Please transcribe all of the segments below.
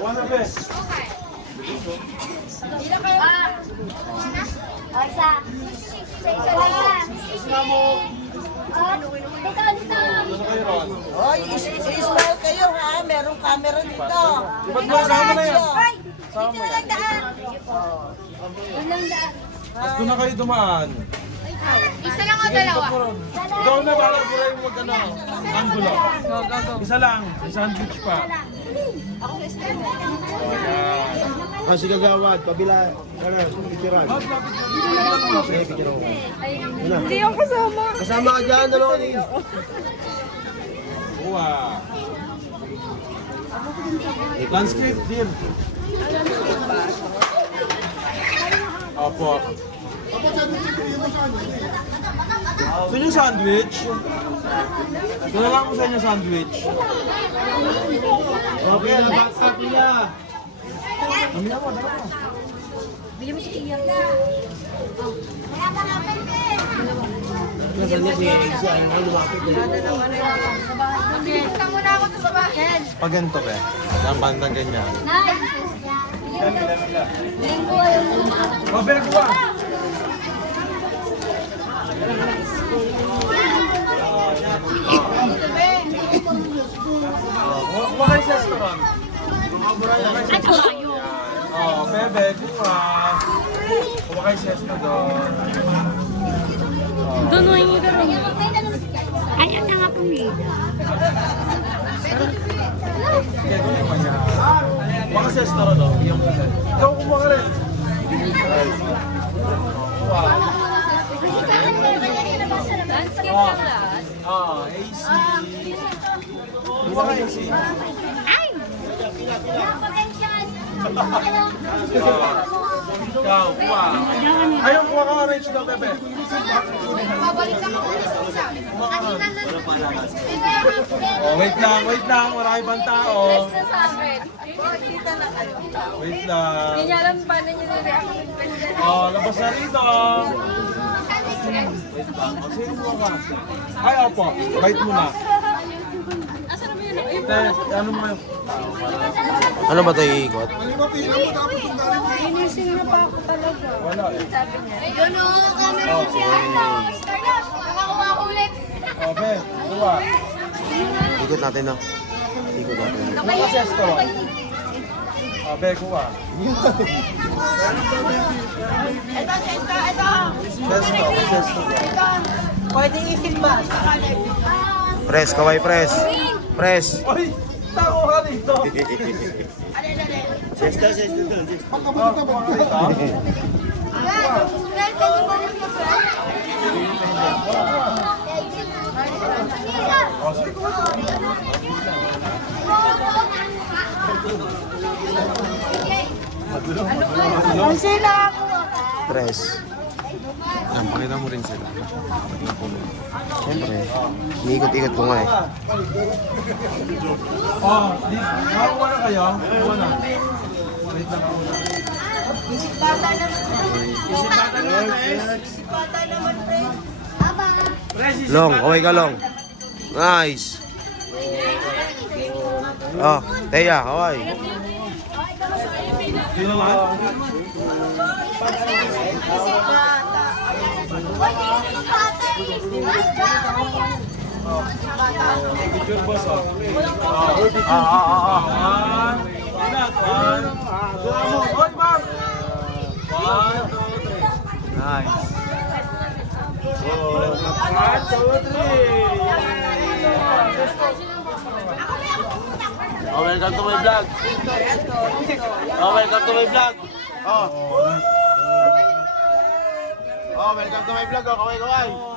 One of it. Isa. Isa mo. Dito. Ano kayo ron? Oy, is-smile kayo ha. Merong camera dito. Ba't mo kasama na yan? Hoy! Sama mo yan. Daan. Ilang daan. Mas doon na kayo dumaan. Isa lang o dalawa? Ikaw na, bala ko rin mag ano. Angulo. Isa lang. May sandwich pa. Kasi gagawad, pabila, picturean. Hindi ako kasama. Kasama ka dyan, Dolores. Wow. Transcript, dear. Opo. Gusto niyo sandwich? Dala lang ko sa inyo sandwich. Okay, nabaksak niya. Kami na mo, dala mo. Bili mo si Iyan. Kasi niya siya, ang lumapit. Punta muna ako sa bahay. Pag ganito be, ang bandang ganyan. Nay! Biling ko yung O, be, kuha. Kuha kayo sa restaurant. Oh, bebe, kuha. Kuha kayo siesta doon. Doon mo yung ito. Ay, ang nga pumili. Sige, kuha mo yan. Kuha ka siesta doon. Ikaw kumuha ka rin. Kuha. AC. Kuha ka AC. Ay! Napag-enchant! Ikaw, kuha. Ayaw, kuha ka orange daw, bebe. Babalik na ako ulit sa isa. Kanina na Oh, wait lang. Marami pang tao. sa akin. Kita na kayo. Wait lang. Hindi niya alam paano niya na-react yung president. Oh, labas na rito. Wait lang. Oh, sino mo ka? Ay, opo. Bite mo na. Test, ano mo yun? Ano ba ito iikot? Inising na pa ako talaga. Wala eh. Yun o, camera mo si Carlos. Carlos, nakakuha ko ulit. Oh, be, kuha. Ikot natin, no? Ikot natin. Kuha ka sa restaurant. Oh, be, kuha. Sesto. Pwede isip ba? Press, kaway press. Press. Ay, tako ka dito. Sesta doon. Oh, kuha ka dito. Oh, sige. Ang sila ako. Press. Yan, pakita mo rin sila. Siyempre. Iikot-ikot ko nga eh. Oh, nakakuha na kayo? Kuha na. Wait lang ako na. Isipata naman, friend. Long, kaway ka long. Nice. Oh, Teya, kaway. Sino lang? Picture boss, oh. One. Oy, ma'am! 1, 2, 3. Nice. 1, 2, 3. Oh, welcome to my vlog. Oh, welcome to my vlog. Oh. Oh, welcome to my vlog. Oh, kaway. Welcome.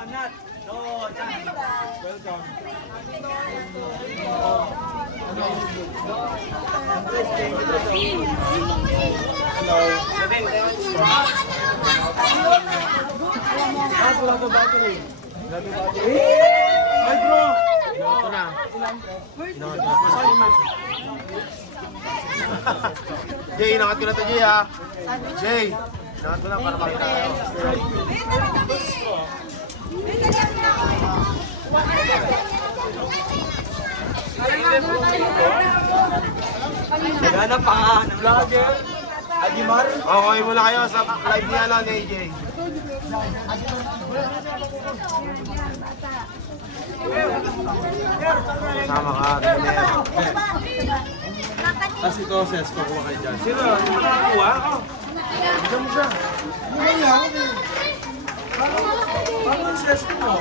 Hello. Wala to battery. Ay, bro! Ito na. Jay, inakat ko na ito, Jay, ha? Jay, inakat ko na para makita kayo. Gana pa ng vlogger. Ajimar. Okay, muna kayo sa live niya na ni AJ. Tama ka, Renner. Tapos ito, Sesto, kuha kayo dyan. Sino? Hindi mo nakakuha? Bisa mo siya. Parang ang Sesto mo.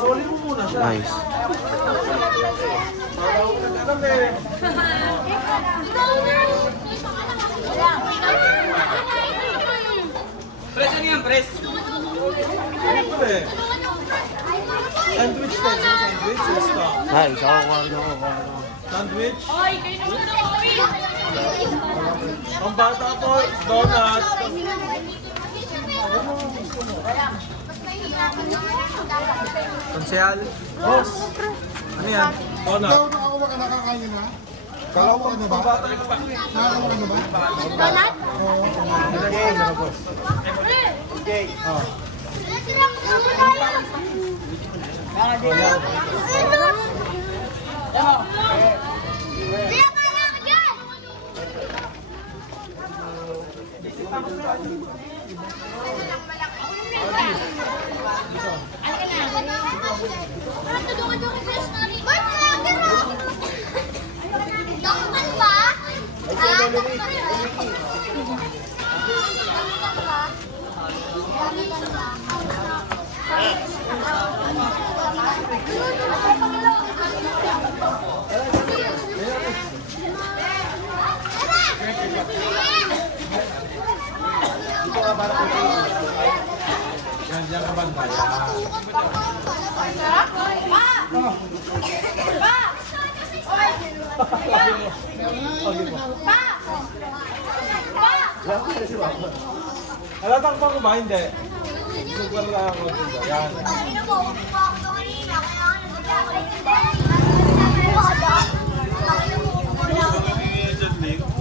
Soli mo muna siya. Nice. Press ano yan, press? Siyempre. Sandwich din. Sandwich. Sesto. Nice, ako kuha rin ako. Sandwich. Ang bata po, donut. Konsehal. Boss. Ano yan? Donut. Nakakawa ka nakakain na? Kalawa ka na ba? Bata ka pa. Nakakawa ka na ba? Donut? Kaya pala ka dyan! Parang tudungan-dungan ko yung story. Ba't lagi mo? Dokman ba? Dokman ba? Yan, yan ka banda. Halatang pa ko ba? Hindi. Super lang ako. Yan.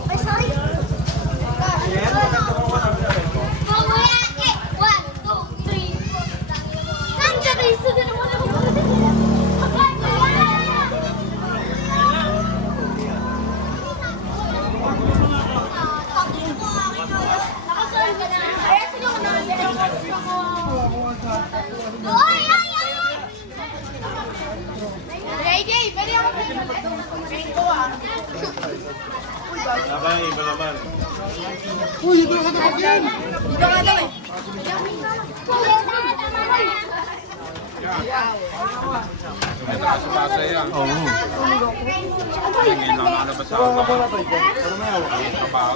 Ay, sorry. Yan, maganda ko ka namin. Mamaya, eh. 1, 2, 3. Nandiyan na yung sunod mo na mo. Oy, ay, ay, ay! JJ, pwede ako Nakay, iba naman. Uy, ito ka tapagin! Oo. Kuha ka pala tayo. Pero may awa.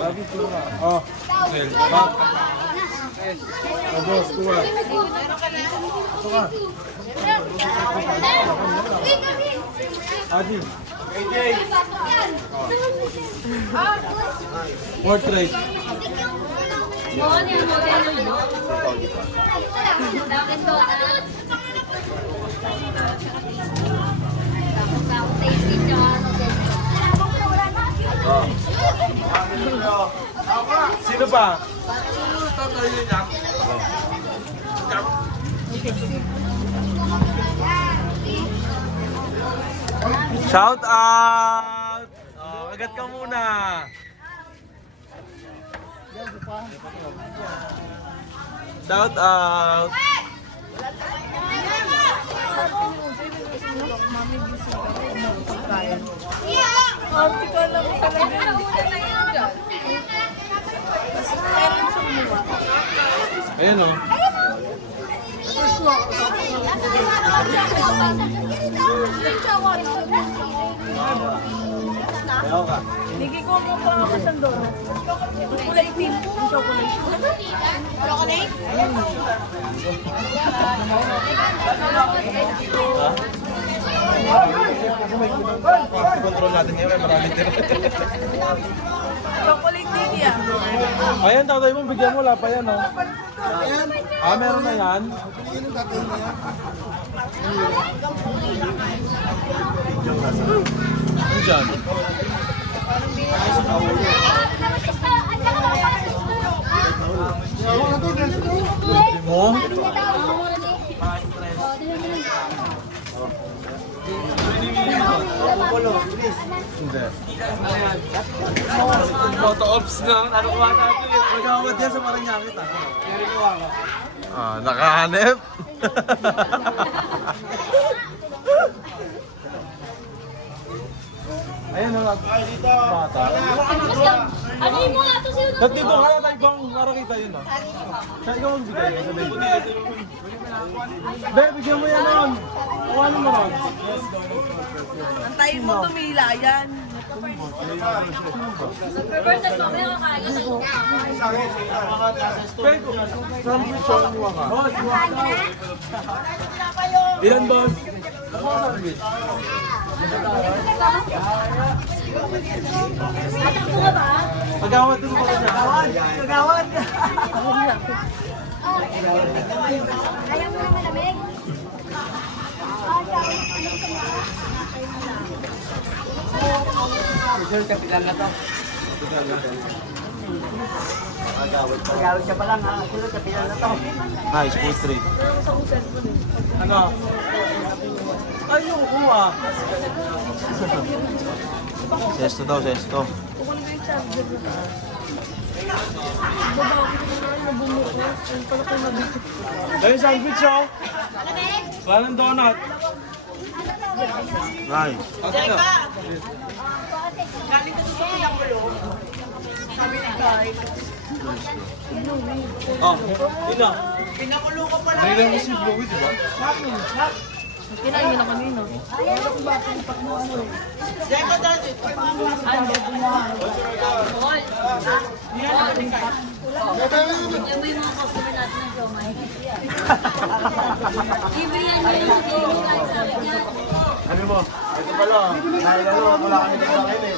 Lagi ko na. Oh. Oh, boss, kuha. Ito ka. Adi. Portrait. Sino pa? Shout out! Oh, agad ka muna. Shout out! Ayan o. Ayaw ka. Nagigong mo pa ako sa doon. Kulay pink. Chocolate. Chocolate? Control natin yun. Maraming tira. Chocolate din yan. Ayan, tatay mo. Bigyan mo. Wala pa yan o. Ah, meron na yan. Inom natin niya. Ano dyan? Mo? Hindi. Photo ops na. Ano ko ata ito eh. Nagkawad yan sa Paranaque. Hindi ko ako. Ah, nakahanep. Ayan na. Bata. Ano yung mga ito sino? Ba't dito ka tayo bang narakita yun ah? Kaya ikaw magbigay. Be, bigyan mo yan nun. Kuhanin mo nun. Antayin mo tumila yan. Reverse mo, may kakain. Pego. Sandwich siya kumuha ka. Ilan boss? Pagawad din mo ka dyan. Kagawad. Ayaw mo na malamig? Sir, kapitan na to. Pagawad ka pa lang ha. Sir, kapitan na to. Nice, full street. Ano? Ayun, kuha. Sesto daw, sesto. Ayun, sandwich oh. Wala ng donut. Nice. Galing ka sa Pinakulo. Sabi ni Guy. Oh, ina. Pinakulo ko pala. Nailan mo si Bluey, di ba? Kinain nyo na kanina. Jeko dati. Yan ba yung mga customer natin ng Jomai? Libre yan yun. Ano mo? Ito pala. Dahil ano, wala kami dito sa kain eh.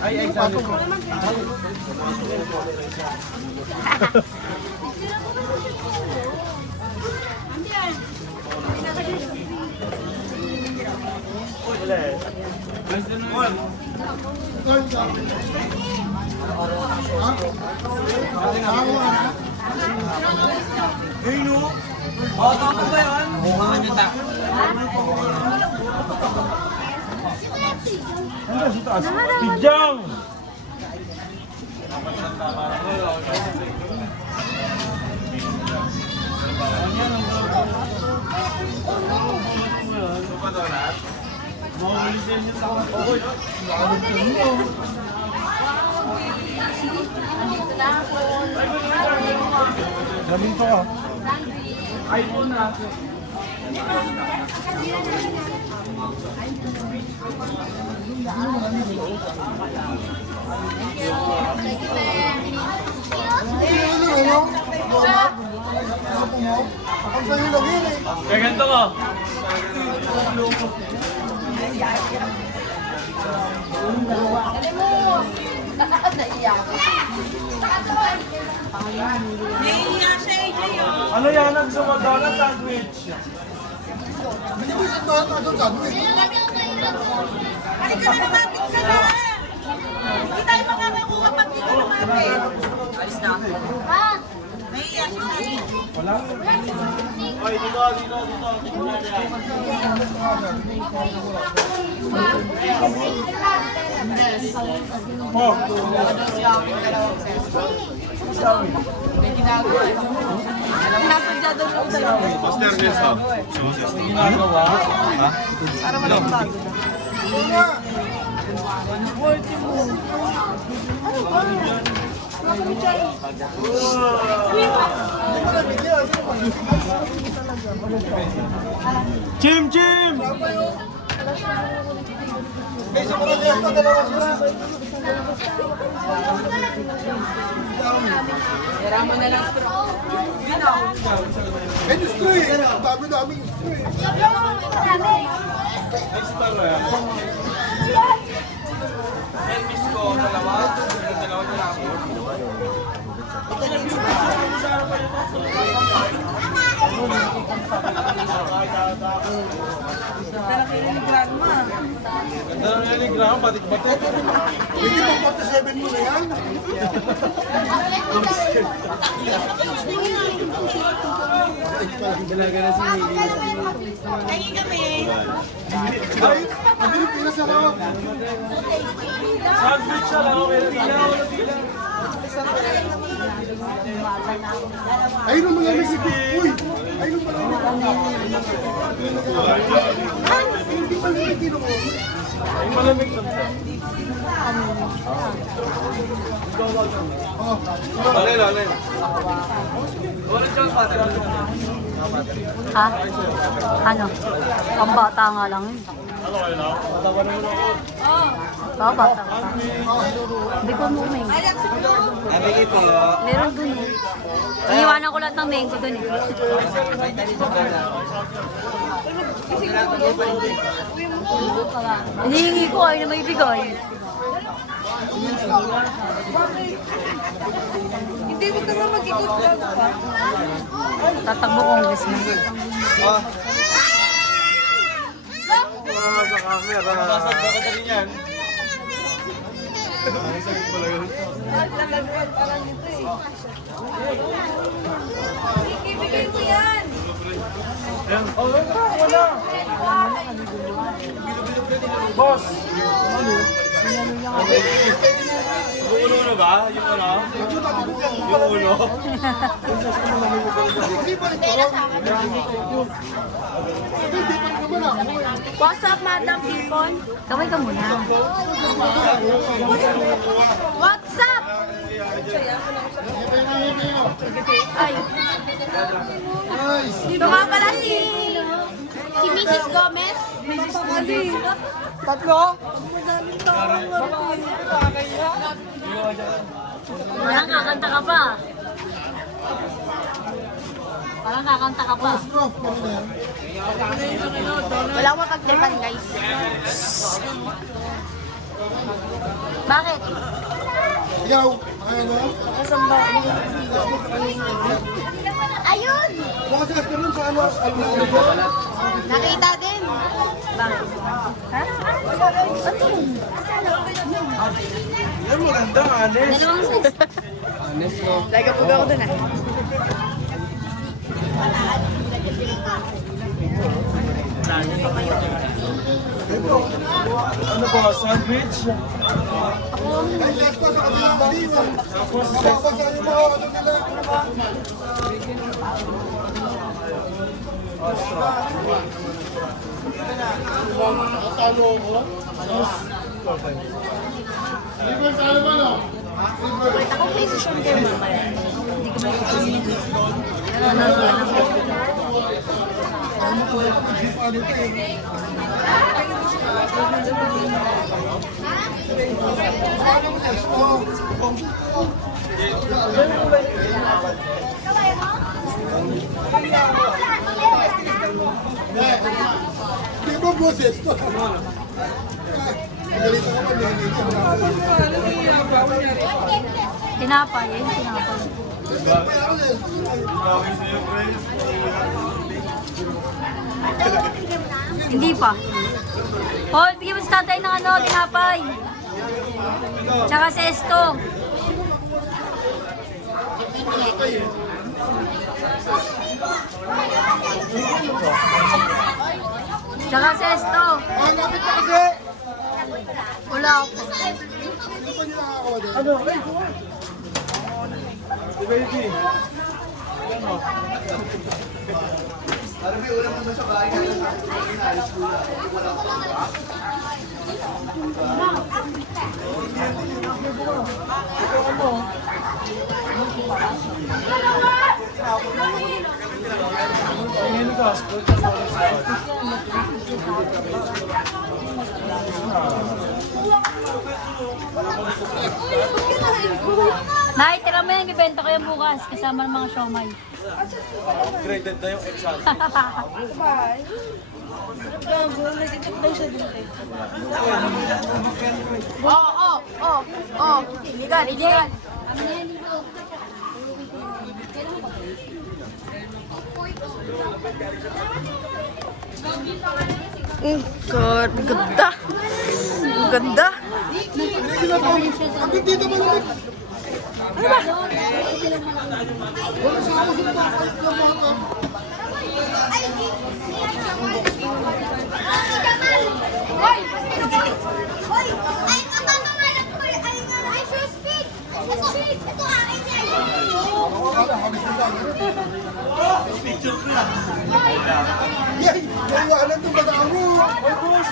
Ay, ay, sabi ko. Pijang! Galing to ah. iPhone na. Ang sa'yo lang yun eh. Kaya ganito ko. Naiiya siya AJ oh. Ano yan? Nagsumadaw ng sandwich. Binibisit ko ito sa sandwich. Halika na lumapit ka na. Hindi tayo makakakuha pag di ka lumapit. Alis na ako. Naiiya siya sa iyo. Wala? Ay, dito, dito, dito. Oh. Nasadya daw ng dalawa. Master Nelson. Ginagawa? Ha? Para walang bago. Chim, chim! Isa ko lang yan, dalawa sila. Eh, gusto eh. Ang dami-daming gusto eh. Elvis ko, dalawa. Dalawa na ako. Dala kayo ni Grandma. Ganda na yan yung grama, batik-batik. Hindi mo 47 mo na yan. Kain kami. Ay, ang Pilipinas na lang. Sandwich siya lang, may tila, wala tila. Ayun ang mga Mexico. Uy! Ayun ang mga hindi pa Mexico mo. Ay, malamig lang siya. Alin, alin. Ha? Ano? Pambata nga lang yun. Ano kayo na? Matawa naman ako. Oo, bata ka. Hindi ko mo may. Abigay po. Meron dun eh. Iniwanan ko lahat ng mango dun eh. Hinihingi ko ay na may bigay. Hindi mo ka mag-ikot ka pa. Tatakbo congressman. Sa camera. Basag na ka rin yan. Ay, sakit pala yun. Naglalagyan parang nito eh. Ibigay mo yan. Yan. Oh, wala. Boss. Ano? Yung ulo ba? Yung ano? Yung ulo? What's up, Madam People? Kaway ka muna. What's up? Ay. Dito nga pala si Mrs. Gomez. Mrs. Kali. Tatlo? Madaming tao. Parang kakanta ka pa. Parang kakanta ka pa. Wala akong mapagtripan, guys. Bakit? Ikaw, ano? Ayun! Baka sa restaurant sa ano? Nakita din. Bakit? Ha? Yan maganda, honest. Dalawang sis. Nagapag ako dun ah. Ano ba? Sandwich? Ay, last pa sa kabilang baliwan. Baka sa yung mga ano nila. Nakatalo ko. Libre sa ano ba no? Wait, ako PlayStation game mamaya. Hindi ko Hindi mo boses to. Galit ako pa Tinapay eh, tinapay. Hindi pa. Paul, bigyan mo sa tatay ng ano, tinapay. Tsaka sesto. Tsaka sesto. Ang lapit na kasi. Wala ako. Hindi pa nila nakakawa din. Ano? Ay, si baby. Ngayon ka, sport ka sa Nay, tira mo yung ibenta ko yung bukas kasama ng mga siomay. Upgraded na yung exam. Ligan, ligan. God, ganda. Ang ganda. Hanggang dito man ulit. Wala sa ako sa kahit lang bata. Ay, Hoy! Ay, katatangalan ko eh. Ay, sure speed. Ito akin yan. Yay! Nawalan itong bataan mo. Ay, boss.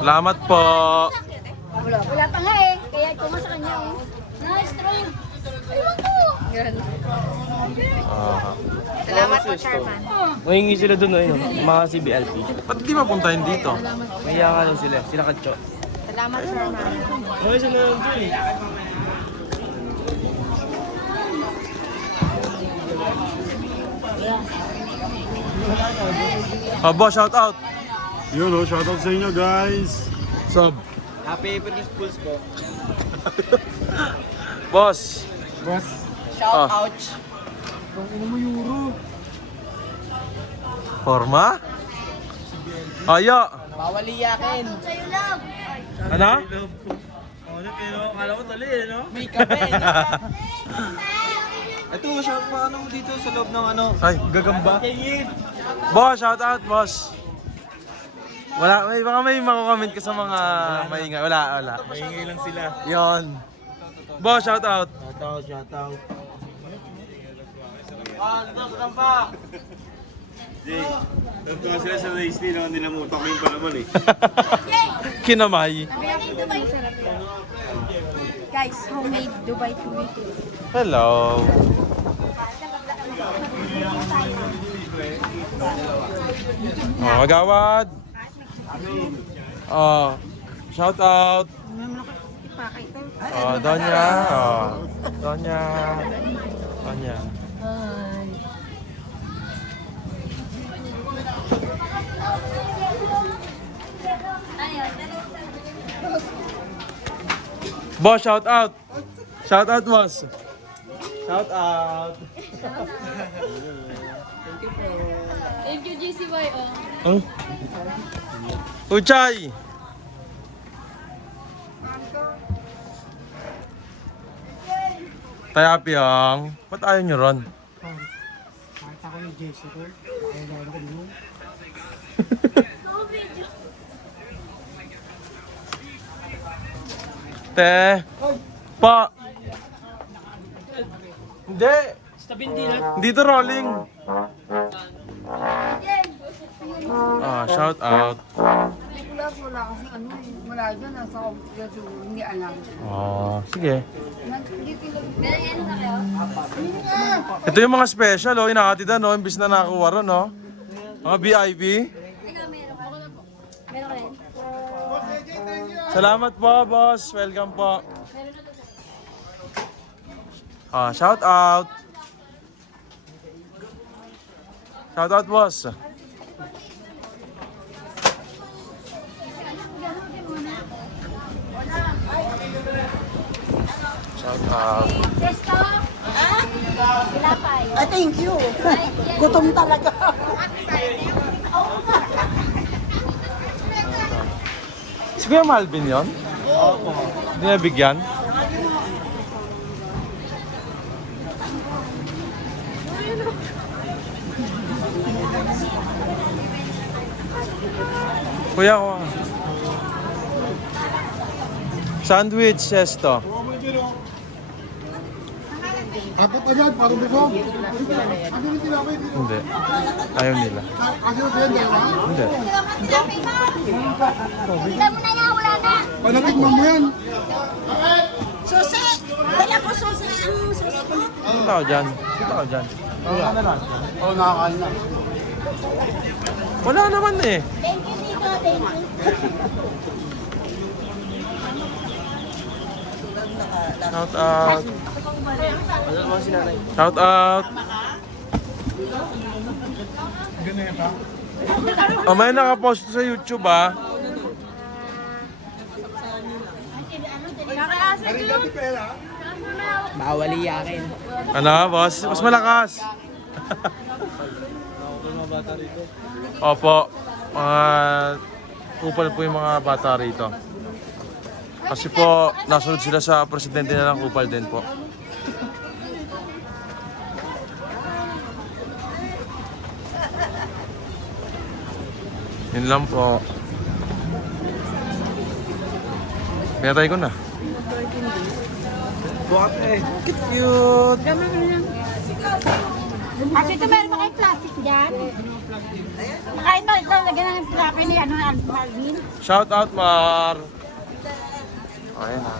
Salamat po. Wala pa nga eh. Kaya ito nga sa kanya oh. Nice try. Ewan ko. Salamat po, Sherman. Mahingi sila doon, mga CBLP. Ba't di mapuntahin dito? Mahiya ka lang sila Katso. Salamat, Sherman. Okay, sila lang doon eh. Boss, shout out. Yun o, shoutout sa inyo guys. Sub. Happy April Fools po. Boss. Shout out. Forma? Ayo. Bawal iyakin. Sa'yo lang. Ano? Kala ko tali no? May kape. Ito, shout pa dito sa loob ng Ay, gagamba. boss, shout out, boss. Wala, baka may mako-comment ka sa mga maingay. Wala. Maingay lang sila. Yon. Boss, shout out. Shout out. Jay, nagtunga sila sa race nila, nilamutan ko yung pa naman eh. Kinamay. Guys, homemade Dubai Kumiti. Hello. Oh, magawad. Oh, shout out. Oh, Donya. Oh, Donya. Donya. Boss, shout out. Shout out, boss. Shout out. Thank you, GCY. Oh. Uchay. Tayapyang. Ba't ayaw nyo ron? Te. Pa. Hindi. Dito rolling. Ah, shout out. Wala kasi wala dyan, nasa office so hindi alam. Oh, sige. Ganyan na kayo? Ito yung mga special, oh, inakatidan, no, imbis na nakakuha ron, no. Mga VIP. Ikaw, meron ka? Meron ka rin? Salamat po, boss. Welcome po. Ah, shout out. Shout out, boss. Shout out. Testo? Pinapay. Ah, thank you. Gutom talaga. Si Kuya Malvin yun? Oo. Hindi nabigyan? Kuya ko. Sandwich, esto. Apat agad, parang buko. Ano yung tinapay dito? Hindi. Ayaw nila. Ano yung dalawa? Hindi. Bila mo na yan, wala na. Panatikman mo yan. Susi! Wala ko susi. Ang susi ko. Punta ka dyan. Punta ka dyan. Oo, nakakain na. Wala naman eh. Thank you, Tito. Thank you. Shout out. Shout out. Oh, may nakapost sa YouTube ah. Bawali yakin. Ano, boss? Mas malakas. Opo. Mga kupal po yung mga bata rito. Kasi po, nasunod sila sa presidente na ng kupal din po. Yun lang po. Pinatay ko na. Cute! At ito meron ba kayong plastic dyan? Makain mo, ito lagyan ng plastic ni Marvin. Shout out, Mar! Ayan na.